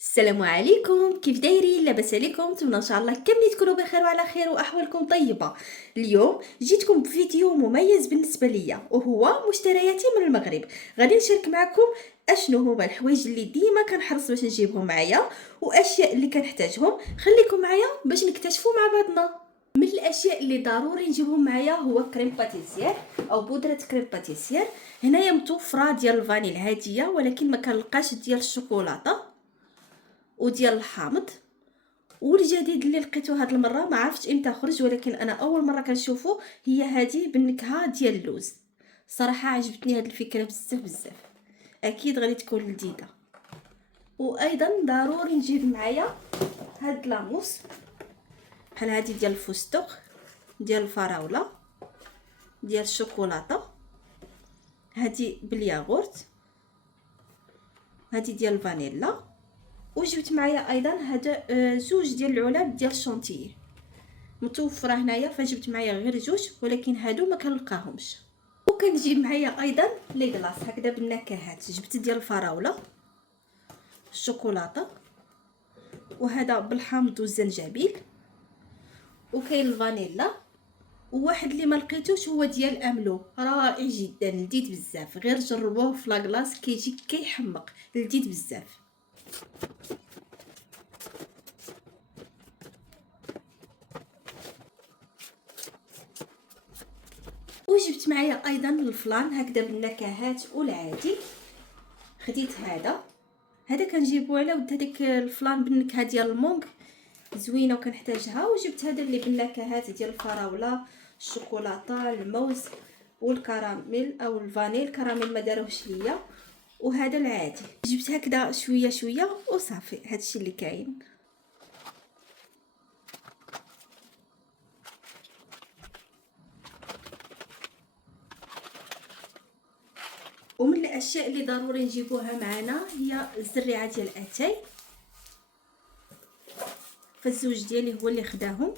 السلام عليكم، كيف دايرين؟ لاباس عليكم؟ نتمنى ان شاء الله كاملين تكونوا بخير وعلى خير واحوالكم طيبه. اليوم جيتكم بفيديو مميز بالنسبه ليا وهو مشترياتي من المغرب. غادي نشارك معكم اشنو هما الحوايج اللي ديما كنحرص باش نجيبهم معايا واشياء اللي كنحتاجهم. خليكم معايا باش نكتشفوا مع بعضنا. من الاشياء اللي ضروري نجيبهم معايا هو كريم باتيسير او بودره كريم باتيسير. هنايا متوفره ديال الفاني العاديه، ولكن ما كنلقاش ديال الشوكولاته وديال الحامض. والجديد اللي لقيته هاد المره ما عرفتش امتى خرج، ولكن انا اول مره كنشوفه هي هذه بالنكهه ديال اللوز. صراحه عجبتني هاد الفكره بزاف بزاف، اكيد غادي تكون لذيذه. وايضا ضروري نجيب معايا هاد لاموس بحال هادي ديال الفستق، ديال الفراوله، ديال الشوكولاته، هادي بالياغورت، هادي ديال الفانيلا. وجبت معايا ايضا هذا زوج ديال العلب ديال الشونتيي متوفره هنايا، فجبت معايا غير جوج، ولكن هادو ما كنلقاهمش. وكنجيب معايا ايضا لي كلاص هكذا بالنكهات. جبت ديال الفراوله، الشوكولاته، وهذا بالحامض والزنجبيل، وكاين الفانيلا. وواحد اللي ما لقيتوش هو ديال املو، رائع جدا لذيذ بزاف، غير جربوه في لاكلاص كيجي كيحمق لذيذ بزاف. وجبت معايا ايضا الفلان هكذا بالنكهات والعادي. خديت هذا كنجيبو على ود هذاك الفلان بالنكهه ديال المونغ، زوينه وكنحتاجها. وجبت هذا اللي بالنكهات ديال الفراوله، الشوكولاته، الموز والكراميل او الفانيل. الكراميل ما داروهش ليا. وهذا العادي جبت هكذا شويه شويه وصافي، هادشي اللي كاين. ومن الاشياء اللي ضروري نجيبوها معنا هي الزريعه ديال اتاي، فالزوج ديالي هو اللي خداهم.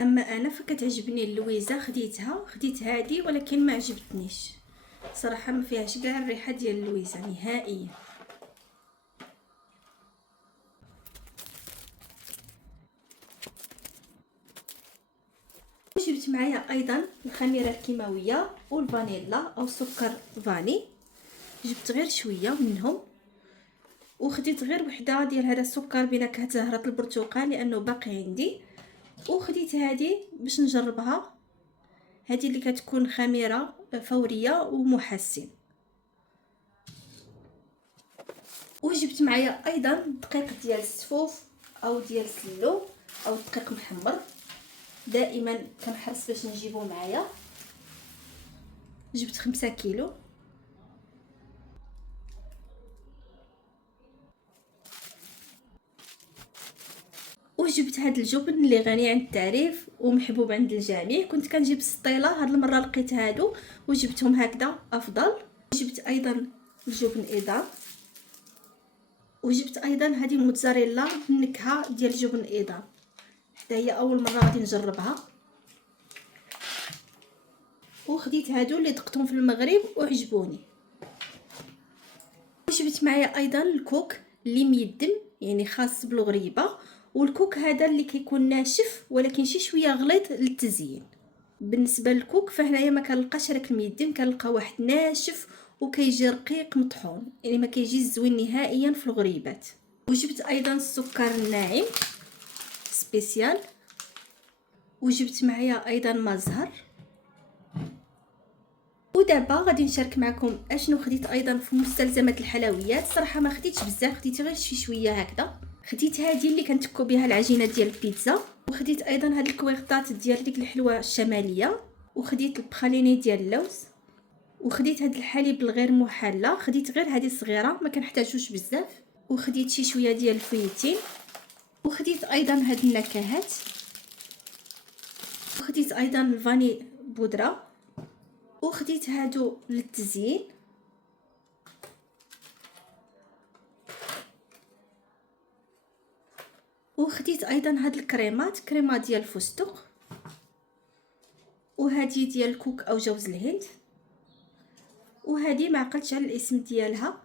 اما انا فكتعجبني اللويزه، خديت هذه، ولكن ما عجبتنيش صراحه، ما فيهاش كاع الريحه ديال اللويزه نهائيا. جبت معايا ايضا الخميره الكيماويه والفانيلا او سكر فاني. جبت غير شويه منهم، وخديت غير وحده ديال هذا السكر بنكهه زهره البرتقال لانه باقي عندي. وخديت هذه باش نجربها، هذه اللي كتكون خميره فوريه ومحسن. وجبت معايا ايضا دقيق ديال السفوف او ديال السلو او دقيق محمر، دائما كنحرص باش نجيبو معايا. جبت 5 كيلو. وجبت هاد الجبن اللي غني عن التعريف ومحبوب عند الجميع. كنت كنجيب سطيله، هاد المره لقيت هادو وجبتهم هكذا افضل. جبت ايضا الجبن ايضا. وجبت ايضا هذه الموتزاريلا بالنكهه ديال الجبن ايضا، حتى هي اول مره غادي نجربها. وخديت هادو اللي دقتهم في المغرب وعجبوني. وجبت معايا ايضا الكوك اللي ميدم، يعني خاص بالغريبه. والكوك هذا اللي كيكون ناشف ولكن شي شويه غليظ للتزيين. بالنسبه للكوك فهنايا ما كنلقاش هذاك الميدم، كنلقى واحد ناشف وكيجي رقيق مطحون، يعني ما كيجيش زوين نهائيا في الغريبات. وجبت ايضا السكر الناعم سبيسيال. وجبت معايا ايضا ما زهر. ودابا غادي نشارك معكم اشنو خديت ايضا في مستلزمات الحلويات. صراحه ما خديتش بزاف، خديت غير شي شويه هكذا. خديت هذه اللي كنتكو بها العجينه ديال البيتزا. وخديت ايضا هاد الكويغطات ديال ديك الحلوه الشماليه. وخديت البخاليني ديال اللوز. وخديت هاد الحليب الغير محلى، خديت غير هذه صغيره ما كنحتاجوش بزاف. وخديت شي شويه ديال الفويتين. وخديت ايضا هاد النكهات. وخديت ايضا الفاني بودره. وخديت هادو للتزيين. وخديت ايضا هاد الكريمات، كريمه ديال الفستق، وهذه ديال الكوك او جوز الهند، وهذه ما عقلتش على الاسم ديالها،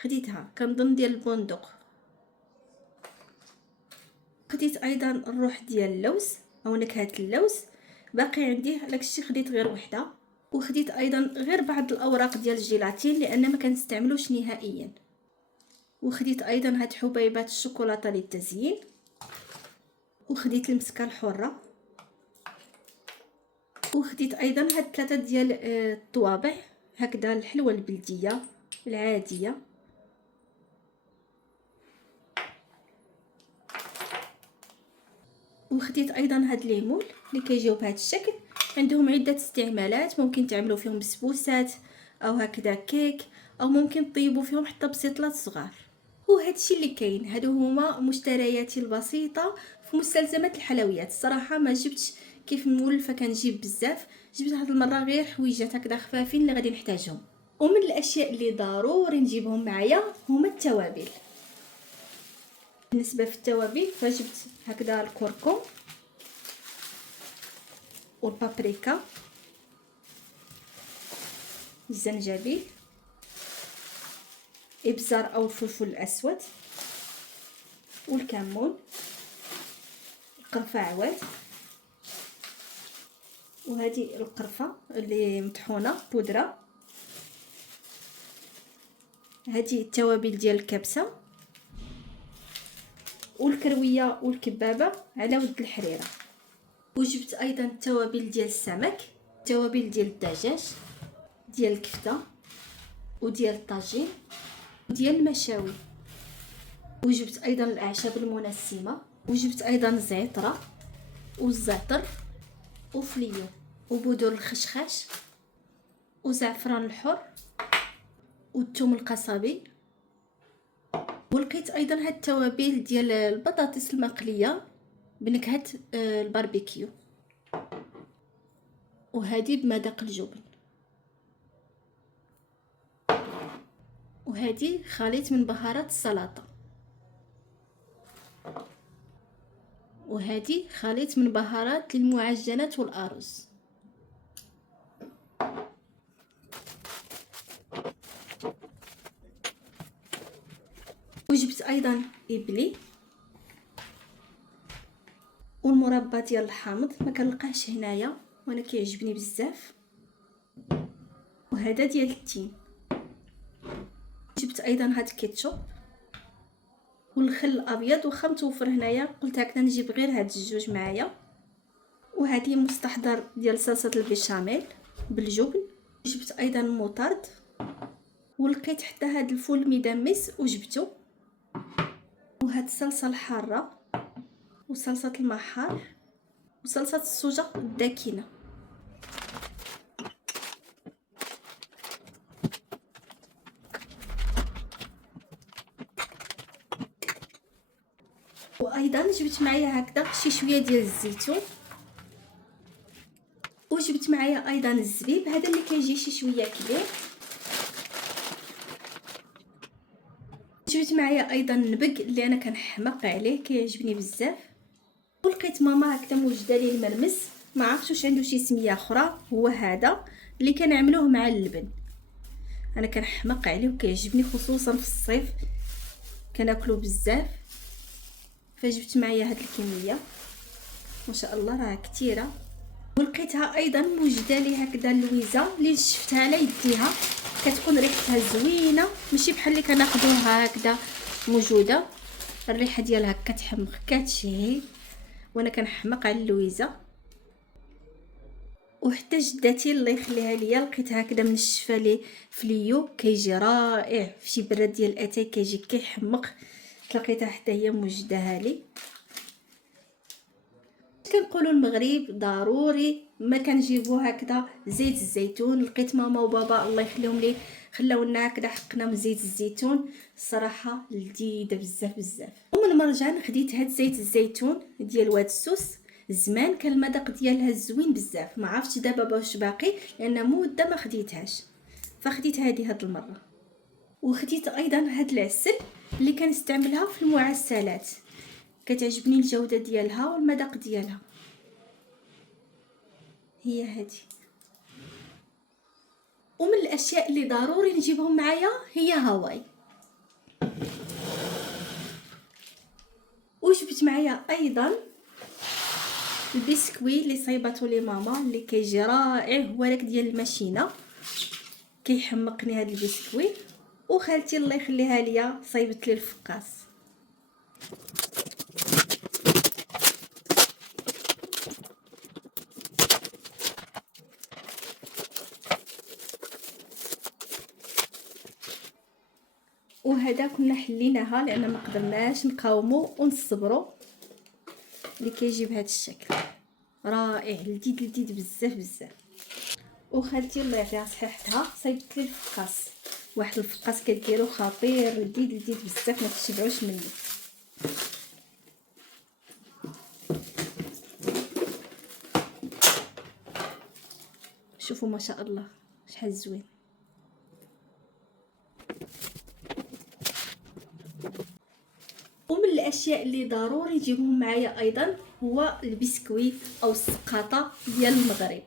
خديتها كنظن ديال البندق. خديت ايضا الروح ديال اللوز او نكهه اللوز، باقي عندي داكشي خديت غير وحده. وخديت ايضا غير بعض الاوراق ديال الجيلاتين لان ما كنستعملوش نهائيا. وخديت ايضا هاد حبيبات الشوكولاته للتزيين، وخديت المسكه الحره، وخديت ايضا هاد 3 ديال الطوابع هكذا، الحلوه البلديه العاديه. وخديت ايضا هاد ليمول اللي كيجيو بهذا الشكل، عندهم عده استعمالات، ممكن تعملوا فيهم بسبوسات او هكذا كيك، او ممكن طيبوا فيهم حتى بسيطلات صغار. وهادشي اللي كاين، هادو هما مشترياتي البسيطه في مستلزمات الحلويات. الصراحه ما جبتش كيف مولفه كنجيب بزاف، جبت هاد المره غير حويجات هكذا خفافين اللي غادي نحتاجهم. ومن الاشياء اللي ضروري نجيبهم معايا هما التوابل. بالنسبه في التوابل فجبت هكذا الكركم والبابريكا، الزنجبيل، ابزار او الفلفل الاسود، والكمون، قرفه عواد، وهذه القرفه اللي مطحونه بودره، هذه التوابل ديال الكبسه، والكرويه والكبابه على ود الحريره. وجبت ايضا التوابل ديال السمك، التوابل ديال الدجاج، ديال الكفته، وديال الطاجين، وديال المشاوي. وجبت ايضا الاعشاب المنسمه، وجبت ايضا الزعتره والزعتر وفليو وبذور الخشخاش وزعفران الحر والثوم القصبي. ولقيت ايضا هاد التوابل ديال البطاطس المقليه بنكهه الباربيكيو، وهذه بمذاق الجبن، وهذه خليط من بهارات السلطه، وهذه خليط من بهارات للمعجنات والارز. وجبت ايضا ابلي والمربى ديال الحامض، ما كنلقاهش هنايا وانا كيعجبني بزاف، وهذا ديال التين. جبت ايضا هاد الكيتشوب والخل الابيض، وخا متوفر هنايا قلت هكذا نجيب غير هاد الجوج معايا. وهذه مستحضر ديال صلصه البيشاميل بالجبن. جبت ايضا المطرد، ولقيت حتى هاد الفول المدمس وجبته، وهاد الصلصه الحاره، وصلصه المحار، وصلصه الصوجه الداكنه. وايضا جبت معايا هكذا شي شويه ديال الزيتون، وجبت معايا ايضا الزبيب هذا اللي كيجي شي شويه كبير. جبت معايا ايضا النبق اللي انا كنحماق عليه كيعجبني بزاف. ولقيت ماما هكذا موجده لي المرمس، ما عرفتش واش عنده شي سميه اخرى، هو هذا اللي كنعملوه مع اللبن، انا كنحماق عليه وكيعجبني خصوصا في الصيف كناكلو بزاف. فجبت معايا هاد الكميه ما شاء الله راه كثيره. ولقيتها ايضا موجده لي هكذا اللويزه اللي شفتها على يديها، كتكون ريحتها زوينه ماشي بحال اللي كناخذوها هكذا موجوده، الريحه ديالها كتحمق كتشهي، وانا كنحمق على اللويزه. وحتى جدتي الله يخليها ليا لقيتها هكذا منشفه لي فليو كيجي رائع في شي براد ديال الاتاي كيجي كيحمق، لقيتها حتى هي موجداها لي. كنقولوا المغرب ضروري ما كنجيبو هكذا زيت الزيتون، لقيت ماما وبابا الله يخليهم لي خلاو لنا هكذا حقنا من زيت الزيتون، الصراحه لذيذه بزاف بزاف. ومن المرجان خديت هاد زيت الزيتون ديال واد السوس، زمان كان المذاق ديالها زوين بزاف، ما عرفتش دابا واش باقي لان مده ما خديتهاش، فخديت هذه هاد المره. وخديت ايضا هاد العسل اللي كنستعملها في المعسلات، كتعجبني الجوده ديالها والمذاق ديالها. هي هذه. ومن الاشياء اللي ضروري نجيبهم معايا هي هواي. وجبت معايا ايضا البسكوي اللي صايباتو لي ماما، اللي كيجي رائع، هو داك ديال الماشينه، كيحمقني هذا البسكوي. وخالتي الله يخليها ليا صايبت لي الفقاس. وهذا كنا حليناها لان ما قدرناش نقاوموا ونصبروا، اللي كيجي بهذا الشكل رائع، لذيذ لذيذ بزاف بزاف. وخالتي الله يعطيها صحيحتها صايبت لي الفقاس، واحد الفقاس كديرو خطير لذيذ لذيذ بزاف، ما تشبعوش منه. شوفوا ما شاء الله شحال زوين. ومن الاشياء اللي ضروري نجيبهم معايا ايضا هو البسكويت او السقاطه ديال المغرب.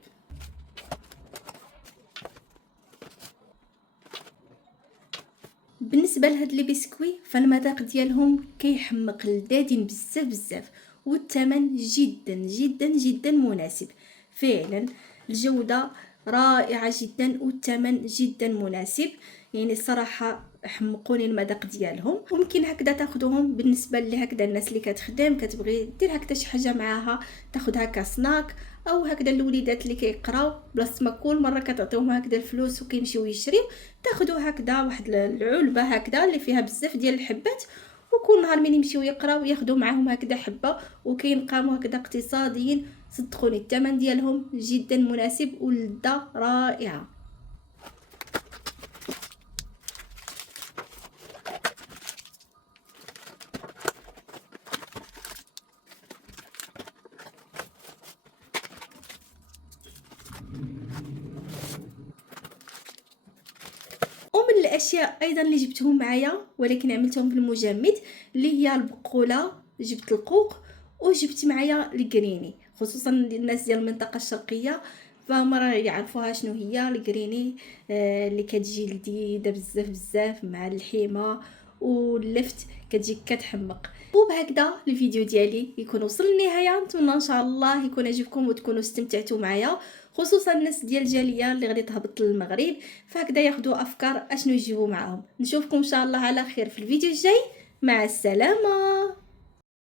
بالنسبه لهاد لي بسكوي فالمذاق ديالهم كيحمق، لذاذين بزاف بزاف، والثمن جدا جدا جدا مناسب. فعلا الجوده رائعه جدا والثمن جدا مناسب. يعني الصراحه حمقوني المذاق ديالهم. ممكن هكذا تاخذوهم بالنسبه لي هكذا الناس اللي كتخدم كتبغي دير هكذا شي حاجه معاها، تاخذ هكا سناك، او هكذا الوليدات اللي كيقراو بلاصه ما كل مره كتعطيهم هكذا الفلوس وكيمشيو يشريو، تاخذوا هكذا واحد العلبه هكذا اللي فيها بزاف ديال الحبات، وكل نهار ملي يمشيو يقراو ياخذوا معاهم هكذا حبه وكينقاموا هكذا اقتصاديين. صدقوني الثمن ديالهم جدا مناسب واللذه رائعه. ومن الاشياء ايضا اللي جبتهم معايا ولكن عملتهم بالمجمد اللي هي البقوله، جبت القوق وجبت معايا الكريني، خصوصا الناس ديال المنطقه الشرقيه فما راه يعرفوها شنو هي الكريني. اللي كتجي لذيذه بزاف بزاف مع اللحيمه واللفت، كتجي كتحمق. وبهكذا الفيديو ديالي يكون وصل للنهايه. نتمنى ان شاء الله يكون عجبكم وتكونوا استمتعتوا معايا، خصوصا الناس ديال الجاليه اللي غادي تهبط للمغرب، فهكذا ياخذوا افكار اشنو يجيبوا معاهم. نشوفكم ان شاء الله على خير في الفيديو الجاي. مع السلامه.